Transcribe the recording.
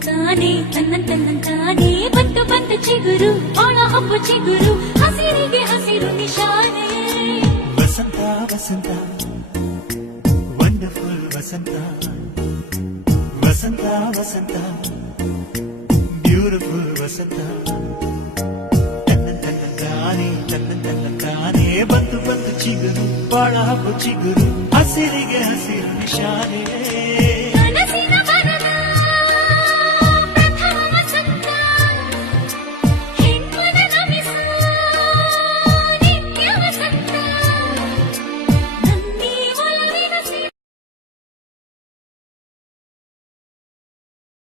ತನ್ನಂತಾನೆ ತನ್ನಂತಾನೆ ಬಂತು ಬಂತು ಚಿಗುರು ಬಾಳ ಹಬ್ಬ ಚಿಗುರು ಹಸಿರಿಗೆ ಹಸಿರು ನಿಶಾನೆ ವಸಂತ ವಸಂತ ವಂಡರ್ಫುಲ್ ವಸಂತ ವಸಂತ ವಸಂತ ಬ್ಯೂಟಿಫುಲ್ ವಸಂತ ತನ್ನಂತಾನೆ ಬಂತು ಬಂತು ಚಿಗುರು ಬಾಳ ಹಬ್ಬ ಚಿಗುರು ಹಸಿರಿಗೆ ಹಸಿರು ನಿಶಾನೆ